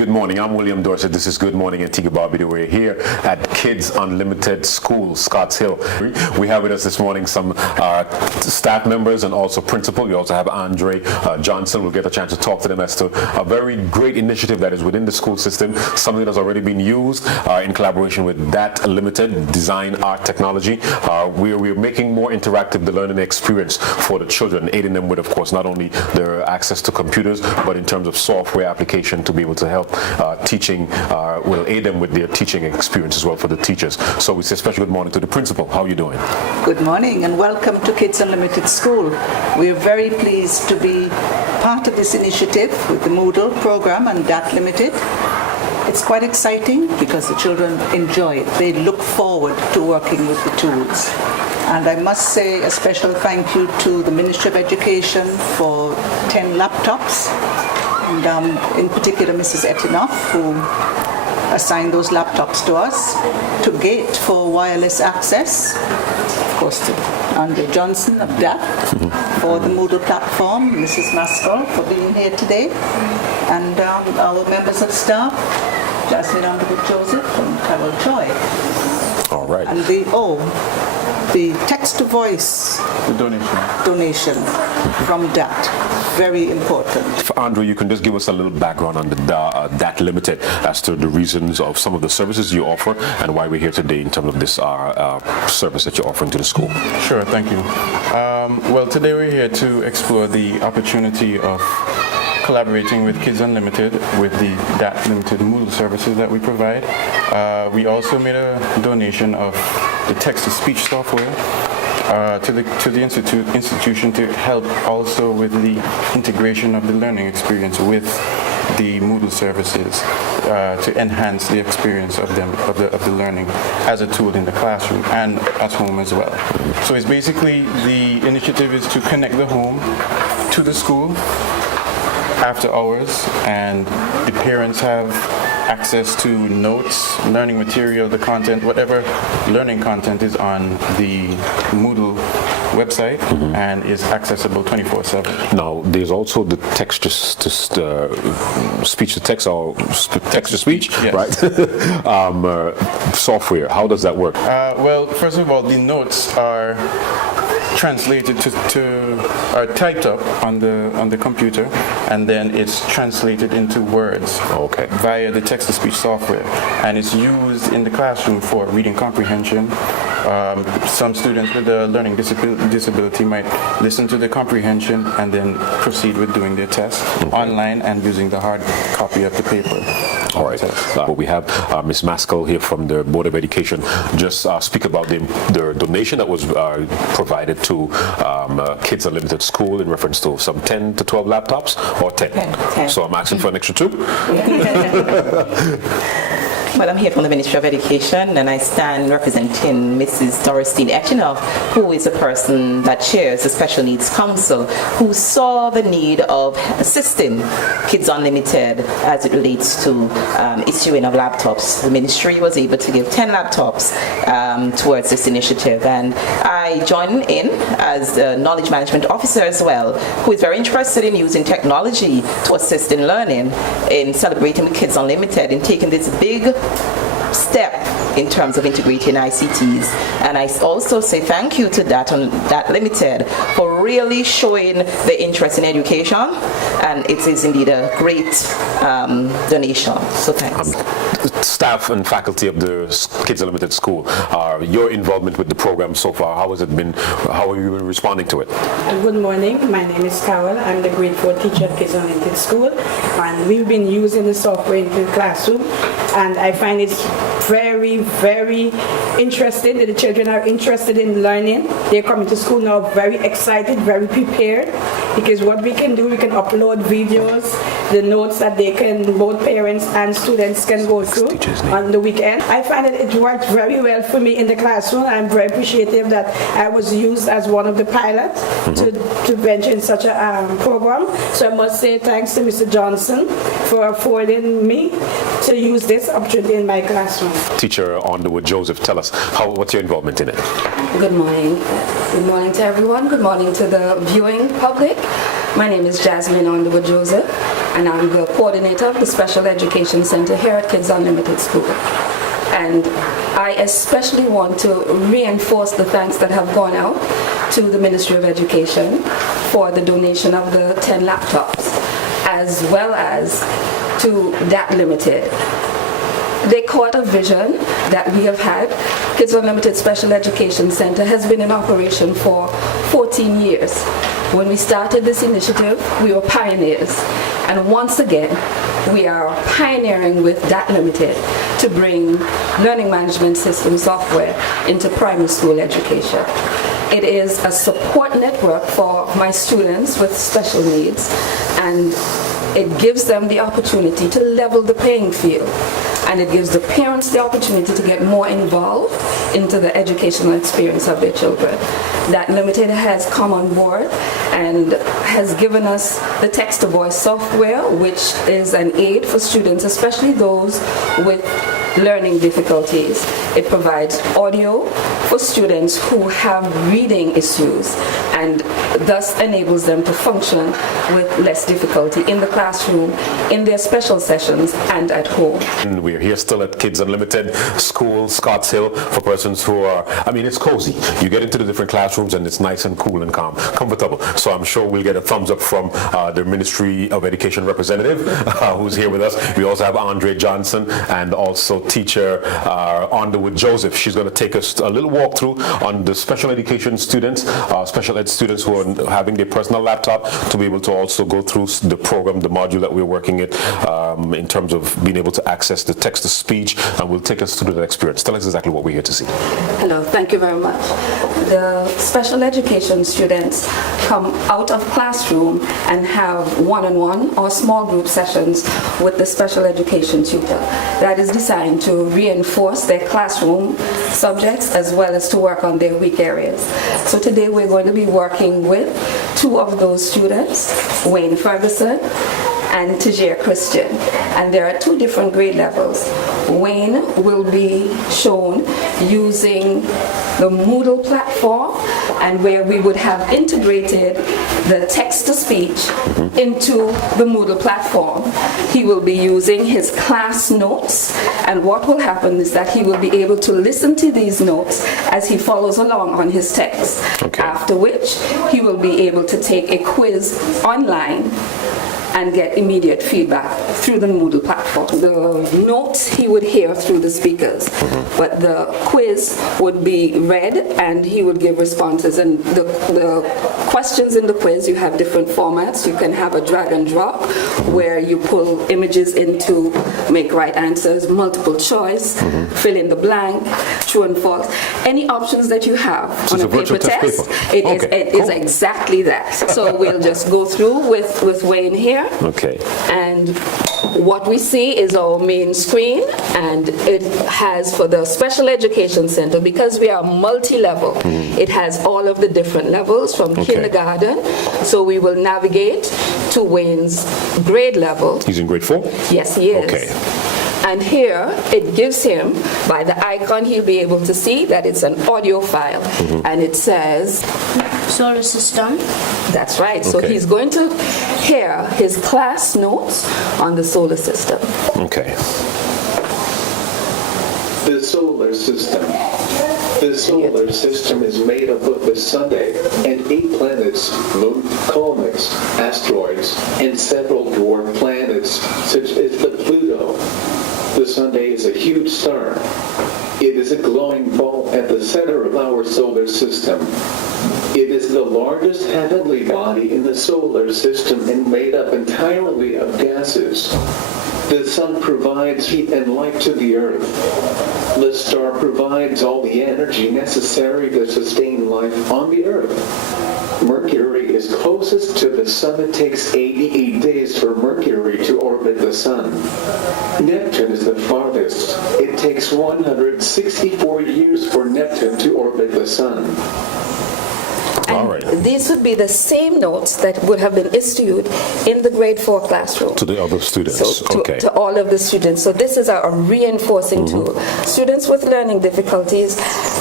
Good morning. I'm William Dorset. This is Good Morning Antigua Barbuda. We're here at Kids Unlimited School, Scotts Hill. We have with us this morning some staff members and also principal. We also have Andre Johnson. We'll get a chance to talk to them as to a very great initiative that is within the school system, something that has already been used in collaboration with DAT Ltd, Design, Art, Technology. We're making more interactive the learning experience for the children, aiding them with, of course, not only their access to computers, but in terms of software application to be able to help teaching, will aid them with their teaching experience as well for the teachers. So we say special good morning to the principal. How are you doing? Good morning and welcome to Kids Unlimited School. We are very pleased to be part of this initiative with the Moodle program and DAT Ltd. It's quite exciting because the children enjoy it. They look forward to working with the tools. And I must say a special thank you to the Ministry of Education for 10 laptops. And in particular, Mrs. Etinoff, who assigned those laptops to us, to D.A.T for wireless access, of course to Andre Johnson of DAT for the Moodle platform, Mrs. Maskell for being here today, and our members of staff, Jasmine Underwood Joseph and Carol Joy. All right. And the text-to-voice donation from DAT. Very important. Andrew, you can just give us a little background on the DAT Ltd as to the reasons of some of the services you offer and why we're here today in terms of this service that you're offering to the school. Sure, thank you. Well, today we're here to explore the opportunity of collaborating with Kids Unlimited with the DAT Ltd Moodle services that we provide. We also made a donation of the text-to-speech software to the institution to help also with the integration of the learning experience with the Moodle services to enhance the experience of the learning as a tool in the classroom and at home as well. So it's basically, the initiative is to connect the home to the school after hours, and the parents have access to notes, learning material, the content, whatever learning content is on the Moodle website and is accessible 24/7. Now, there's also the speech-to-text or text-to-speech, yes, right? Software. How does that work? Well, first of all, the notes are translated are typed up on the computer, and then it's translated into words via the text-to-speech software, and it's used in the classroom for reading comprehension. Some students with a learning disability might listen to the comprehension and then proceed with doing their test online and using the hard copy of the paper. All right. We have Ms. Maskell here from the Board of Education. Just speak about the donation that was provided to Kids Unlimited School in reference to some 10 to 12 laptops, or 10. 10. So I'm asking for an extra 2. Well, I'm here from the Ministry of Education, and I stand representing Mrs. Dorothy Etinoff, who is a person that chairs the Special Needs Council, who saw the need of assisting Kids Unlimited as it relates to issuing of laptops. The ministry was able to give 10 laptops towards this initiative, and I join in as the Knowledge Management Officer as well, who is very interested in using technology to assist in learning, in celebrating with Kids Unlimited, in taking this big step in terms of integrating ICTs. And I also say thank you to DAT Ltd for really showing the interest in education, and it is indeed a great donation. So thanks. Staff and faculty of the Kids Unlimited School, your involvement with the program so far, how has it been? How have you been responding to it? Good morning. My name is Carol. I'm the grade 4 teacher at Kids Unlimited School, and we've been using the software in the classroom, and I find it very, very interesting that the children are interested in learning. They're coming to school now very excited, very prepared, because what we can do, we can upload videos, the notes that they can, both parents and students can go through on the weekend. I find that it worked very well for me in the classroom. I'm very appreciative that I was used as one of the pilots to venture in such a program. So I must say thanks to Mr. Johnson for affording me to use this opportunity in my classroom. Teacher Underwood Joseph, tell us, what's your involvement in it? Good morning. Good morning to everyone. Good morning to the viewing public. My name is Jasmine Underwood Joseph, and I'm the coordinator of the Special Education Center here at Kids Unlimited School. And I especially want to reinforce the thanks that have gone out to the Ministry of Education for the donation of the 10 laptops, as well as to D.A.T Ltd. They caught a vision that we have had. Kids Unlimited Special Education Center has been in operation for 14 years. When we started this initiative, we were pioneers. And once again, we are pioneering with D.A.T Ltd. to bring learning management system software into primary school education. It is a support network for my students with special needs, and it gives them the opportunity to level the playing field. And it gives the parents the opportunity to get more involved into the educational experience of their children. D.A.T Ltd. has come on board and has given us the text-to-voice software, which is an aid for students, especially those with learning difficulties. It provides audio for students who have reading issues and thus enables them to function with less difficulty in the classroom, in their special sessions, and at home. And we're here still at Kids Unlimited School, Scotts Hill, for persons who are, I mean, it's cozy. You get into the different classrooms and it's nice and cool and calm, comfortable. So I'm sure we'll get a thumbs up from the Ministry of Education representative who's here with us. We also have Andre Johnson and also teacher Underwood Joseph. She's going to take us a little walkthrough on the special education students, special ed students who are having their personal laptop to be able to also go through the program, the module that we're working it in terms of being able to access the text-to-speech, and will take us through that experience. Tell us exactly what we're here to see. Hello, thank you very much. The special education students come out of classroom and have one-on-one or small group sessions with the special education tutor. That is designed to reinforce their classroom subjects as well as to work on their weak areas. So today we're going to be working with two of those students, Wayne Ferguson and Tajir Christian, and there are two different grade levels. Wayne will be shown using the Moodle platform, and where we would have integrated the text-to-speech into the Moodle platform. He will be using his class notes, and what will happen is that he will be able to listen to these notes as he follows along on his text. Okay. After which, he will be able to take a quiz online and get immediate feedback through the Moodle platform. The notes he would hear through the speakers, but the quiz would be read and he would give responses. And the questions in the quiz, you have different formats. You can have a drag and drop where you pull images in to make right answers, multiple choice, fill in the blank, true and false. Any options that you have So on it's a a virtual paper test test, paper. it is exactly that. So we'll just go through with Wayne here. Okay. And what we see is our main screen, and it has, for the Special Education Center, because we are multi-level, it has all of the different levels from kindergarten. So we will navigate to Wayne's grade level. He's in grade 4? Yes, he is. Okay. And here, it gives him, by the icon, he'll be able to see that it's an audio file. And it says, Solar system. that's right. So Okay. he's going to hear his class notes on the solar system. Okay. The solar system. The solar system is made up of the Sun and 8 planets, moon, comets, asteroids, and several dwarf planets, such as the Pluto. The Sun is a huge star. It is a glowing ball at the center of our solar system. It is the largest heavenly body in the solar system and made up entirely of gases. The sun provides heat and light to the earth. The star provides all the energy necessary to sustain life on the earth. Mercury is closest to the sun. It takes 88 days for Mercury to orbit the sun. Neptune is the farthest. It takes 164 years for Neptune to orbit the sun. All right. these would be the same notes that would have been issued in the grade 4 classroom. To the other students. So to, Okay. to all of the students. So this is a reinforcing tool. Students with learning difficulties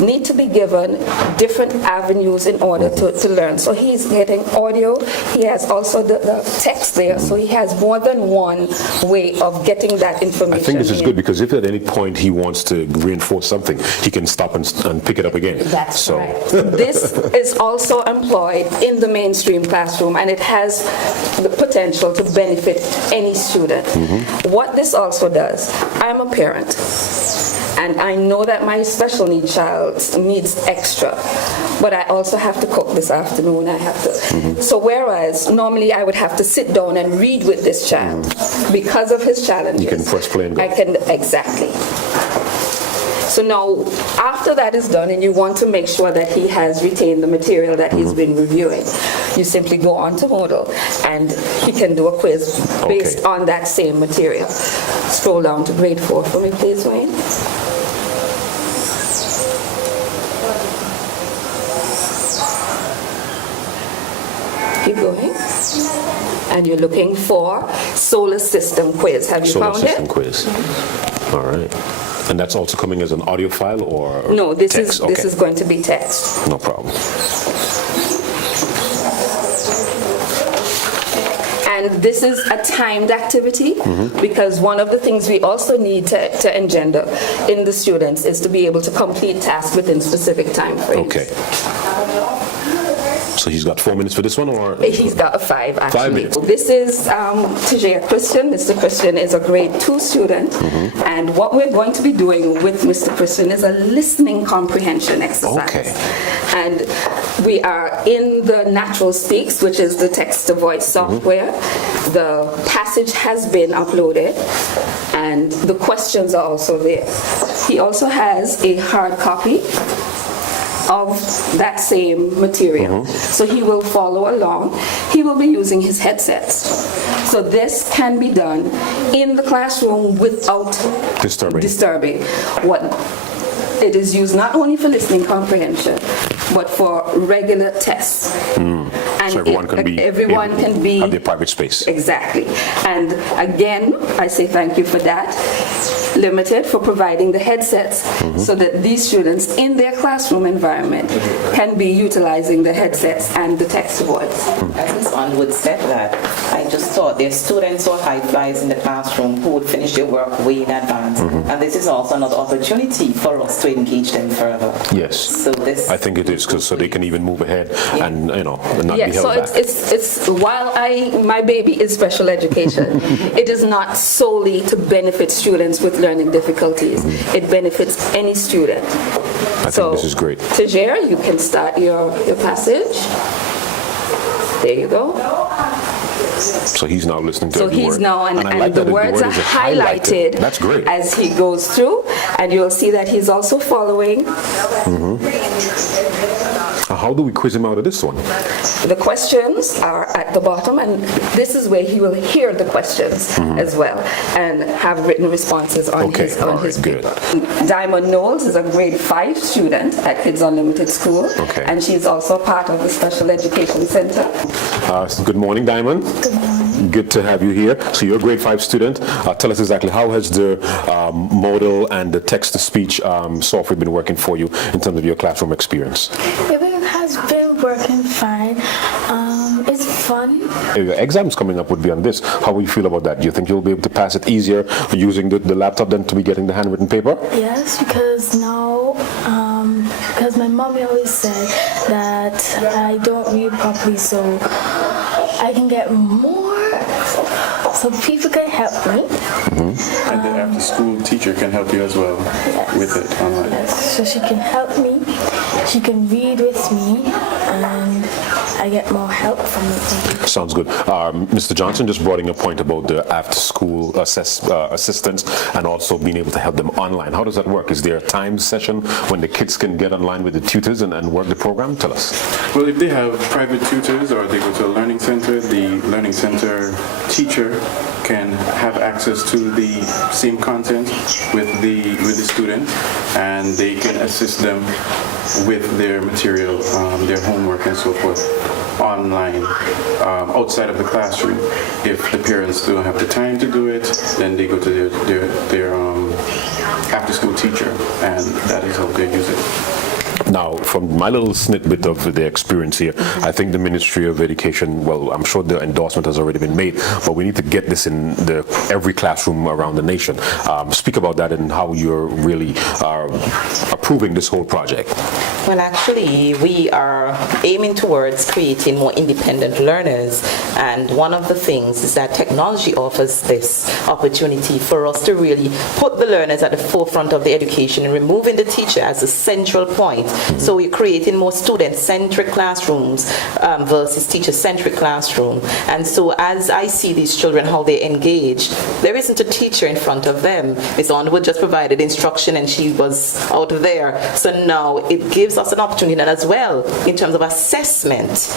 need to be given different avenues in order to learn. So he's getting audio. He has also the text there. So he has more than one way of getting that information. I think this is in. good because if at any point he wants to reinforce something, he can stop and pick it up again. That's so. right. This is also employed in the mainstream classroom, and it has the potential to benefit any student. What this also does, I'm a parent, and I know that my special needs child needs extra, but I also have to cook this afternoon. I have to. So whereas normally I would have to sit down and read with this child because of his challenges. You can press play and go. I can, exactly. So now, after that is done and you want to make sure that he has retained the material that he's been reviewing, you simply go on to Moodle and he can do a quiz based on that same material. Scroll down to grade 4 for me, please, Wayne. Keep going. And you're looking for solar system quiz. Have you Solar found system it? quiz. All right. And that's also coming as an audio file or No, this text? this is going to be text. No problem. And this is a timed activity because one of the things we also need to engender in the students is to be able to complete tasks within specific time frames. Okay. So he's got 4 minutes for this one, or? He's got a 5, actually. 5 minutes. This is T.J. Christian. Mr. Christian is a grade 2 student. And what we're going to be doing with Mr. Christian is a listening comprehension exercise. Okay. And we are in the Natural Speaks, which is the text-to-voice software. The passage has been uploaded, and the questions are also there. He also has a hard copy of that same material. So he will follow along. He will be using his headsets. So this can be done in the classroom without disturbing. What it is used not only for listening comprehension, but for regular tests. And so everyone can be have their private space. Exactly. And again, I say thank you for that. Limited for providing the headsets so that these students in their classroom environment can be utilizing the headsets and the text-to-voice. As Ms. Onwood said that, I just thought there's students or high flyers in the classroom who would finish their work way in advance. And this is also another opportunity for us to engage them further. Yes. So this, I think it is, because so they can even move ahead and not be held so back. it's while my baby is special education, it is not solely to benefit students with learning difficulties. It benefits any student. I think this is great. Tajir, you can start your passage. There you go. So he's now listening to So every he's word. now, and I like the that words are is highlighted That's great. as he goes through, and you'll see that he's also following. How do we quiz him out of this one? The questions are at the bottom, and this is where he will hear the questions as well and have written responses on his paper. Diamond Knowles is a grade 5 student at Kids Unlimited School, and she's also part of the Special Education Center. Good morning, Diamond. Good morning. Good to have you here. So you're a grade 5 student. Tell us exactly how has the Moodle and the text-to-speech software been working for you in terms of your classroom experience? It has been working fine. It's fun. Your exams coming up would be on this. How will you feel about that? Do you think you'll be able to pass it easier using the laptop than to be getting the handwritten paper? Yes, because now, because my mommy always said that I don't read properly, so I can get more, so people can help me. And the after-school teacher can help you as well with it online. Yes, so she can help me, she can read with me, and I get more help from it. Sounds good. Mr. Johnson just brought in a point about the after-school assistance and also being able to help them online. How does that work? Is there a time session when the kids can get online with the tutors and work the program? Tell us. Well, if they have private tutors or they go to a learning center, the learning center teacher can have access to the same content with the student, and they can assist them with their material, their homework and so forth online, outside of the classroom. If the parents don't have the time to do it, then they go to their after-school teacher, and that is how they use it. Now, from my little snippet of the experience here, I think the Ministry of Education, well, I'm sure the endorsement has already been made, but we need to get this in every classroom around the nation. Speak about that and how you're really approving this whole project. Well, actually, we are aiming towards creating more independent learners, and one of the things is that technology offers this opportunity for us to really put the learners at the forefront of the education and removing the teacher as a central point. So we're creating more student-centric classrooms versus teacher-centric classroom. And so as I see these children, how they engage, there isn't a teacher in front of them. Ms. Underwood just provided instruction and she was out there. So now it gives us an opportunity, and as well, in terms of assessment,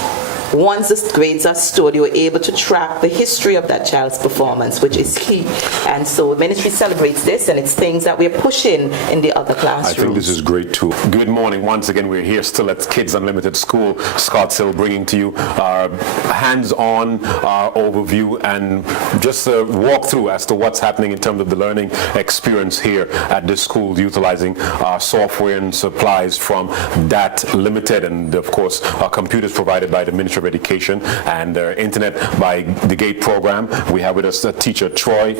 once the grades are stored, you're able to track the history of that child's performance, which is key. And so the ministry celebrates this, and it's things that we're pushing in the other classrooms. I think this is great too. Good morning. Once again, we're here still at Kids Unlimited School, Scotts Hill, bringing to you our hands-on overview and just a walkthrough as to what's happening in terms of the learning experience here at this school, utilizing software and supplies from D.A.T Ltd, and of course computers provided by the Ministry of Education, and internet by the GATE program. We have with us teacher Choi.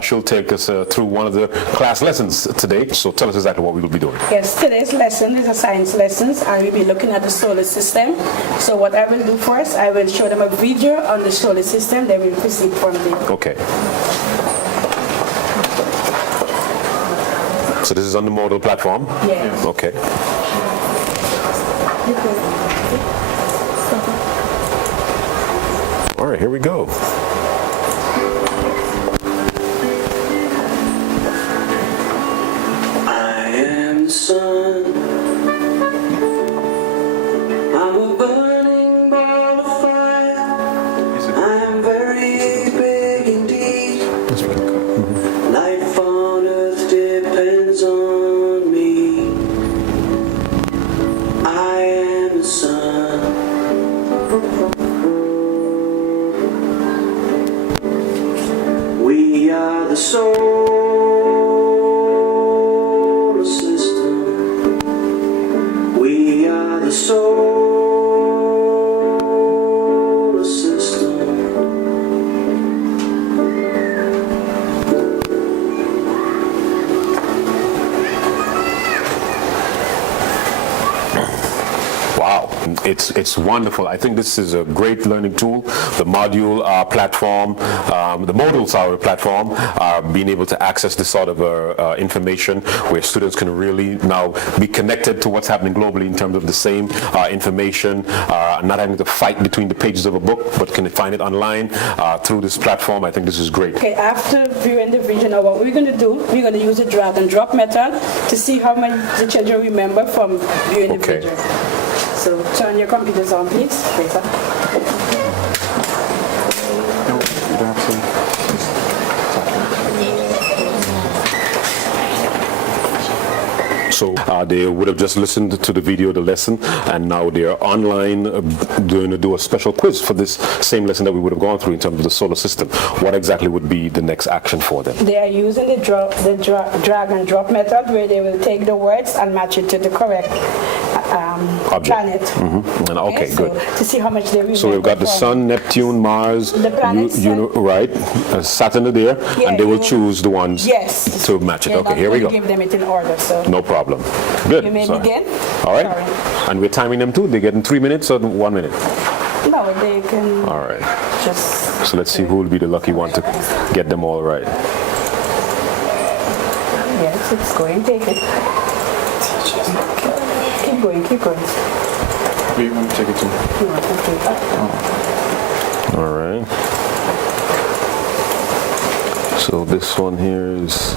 She'll take us through one of the class lessons today. So tell us exactly what we will be doing. Yes, today's lesson is a science lesson, and we'll be looking at the solar system. So what I will do first, I will show them a video on the solar system, then we'll proceed from there. Okay. So this is on the Moodle platform? Yes. Okay. All right, here we go. I am the sun. I'm a burning ball of fire. I'm very big indeed. Life on earth depends on me. I am the sun. We are the solar system. We are the solar system. Wow, it's wonderful. I think this is a great learning tool. The module platform, the modules our platform, being able to access this sort of information where students can really now be connected to what's happening globally in terms of the same information, not having to fight between the pages of a book, but can find it online through this platform. I think this is great. Okay, after viewing the video, now what we're going to do, we're going to use the drag and drop method to see how many the children remember from viewing the Okay. video. So turn your computers on, please. Later. No, you don't have to. So they would have just listened to the video, the lesson, and now they're online going to do a special quiz for this same lesson that we would have gone through in terms of the solar system. What exactly would be the next action for them? They are using the drag and drop method, where they will take the words and match it to the correct planet. And okay, so good. to see how much they remember. So we've got the from Sun, Neptune, Mars, the planets, right? Saturn are there, Yeah, and they will you- choose the ones Yes. to match it. You're Okay, not here we going go. to give them it in order, so. No problem. Good. You may Sorry. begin. All right. Sorry. And we're timing them too. They get in 3 minutes or 1 minute? No, they can All right. just. So let's see who will be the lucky one to get them all right. Yes, it's going. Take it. Keep going, keep going. Where you want to take it to? You want to take that? All right. So this one here is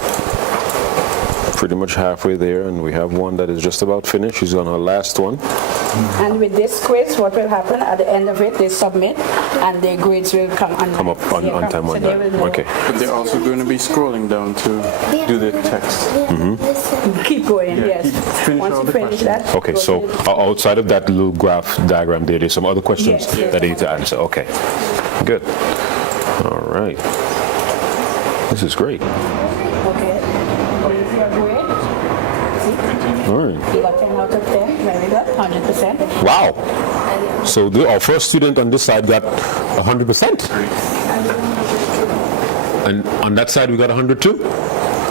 pretty much halfway there, and we have one that is just about finished. She's on her last one. And with this quiz, what will happen at the end of it, they submit and their grades will come Come up on time so on they that. will know. Okay. But they're also going to be scrolling down to do the text. Keep going, yes. finish Once all you the finish questions. that. Okay, go so to the- outside of that little graph diagram there's some other questions Yes. that they need to answer. Okay, good. All right. This is great. Okay. What is your grade? All right. You got 10 out of 10. Very good. 100%. Wow. So our first student on this side got 100%. And on that side we got 100 too?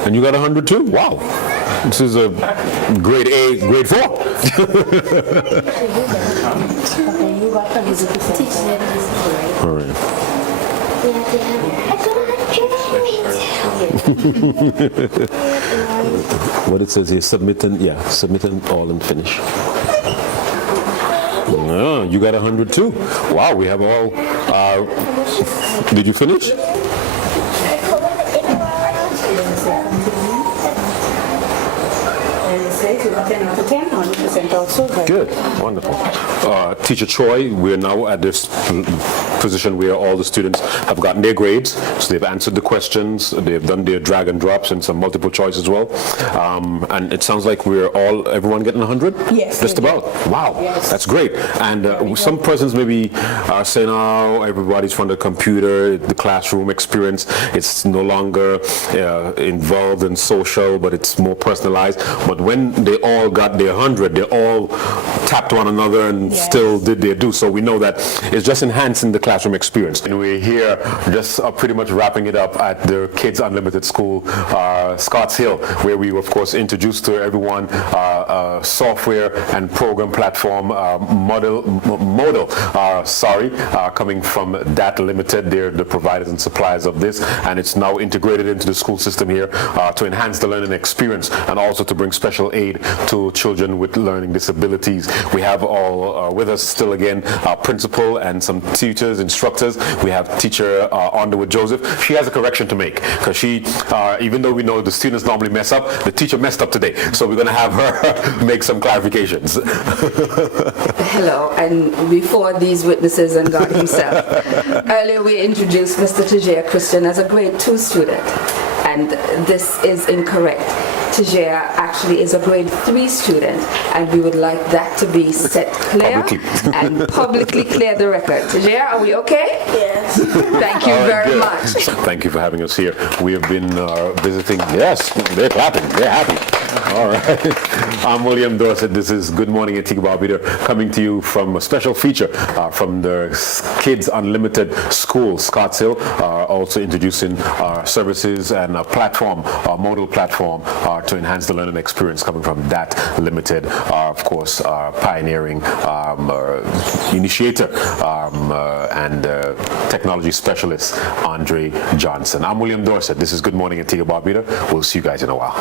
And you got 100 too? Wow. This is a grade A, grade 4. Okay, you got 100%. All right. What it says here, submit and all and finish. No, you got 100 too. Wow, we have all. Did you finish? And it says you got 10 out of 10, 100% also. Very Good, wonderful. Teacher Troy, we're now at this position where all the students have gotten their grades, so they've answered the questions, they've done their drag and drops and some multiple choice as well. And it sounds like everyone getting 100? Yes, Just they did. about. Wow, Yes. that's great. And some persons maybe are saying, oh, everybody's from the computer, the classroom experience, it's no longer involved in social, but it's more personalized. But when they all got their 100, they all tapped one another and Yes. still did their due. So we know that it's just enhancing the classroom experience. And we're here just pretty much wrapping it up at the Kids Unlimited School, Scotts Hill, where we of course introduced to everyone software and program platform Moodle, coming from D.A.T Ltd. They're the providers and suppliers of this, and it's now integrated into the school system here to enhance the learning experience and also to bring special aid to children with learning disabilities. We have all with us still again our principal and some teachers, instructors. We have teacher Underwood Joseph. She has a correction to make because she, even though we know the students normally mess up, the teacher messed up today. So we're going to have her make some clarifications. Hello, and before these witnesses and God himself, earlier we introduced Mr. Tajir Christian as a grade 2 student, and this is incorrect. Tajir actually is a grade 3 student, and we would like that to be set clear and publicly clear the record. Tajir, are we okay? Yes. Thank you All right, very good. much. Thank you for having us here. We have been visiting. Yes, they're clapping. They're happy. All right. I'm William Dorset. This is Good Morning Antigua Barbuda, coming to you from a special feature from the Kids Unlimited School, Scotts Hill, also introducing services and a platform, a Moodle platform to enhance the learning experience coming from D.A.T Ltd, of course, pioneering initiator and technology specialist, Andre Johnson. I'm William Dorset. This is Good Morning Antigua Barbuda. We'll see you guys in a while.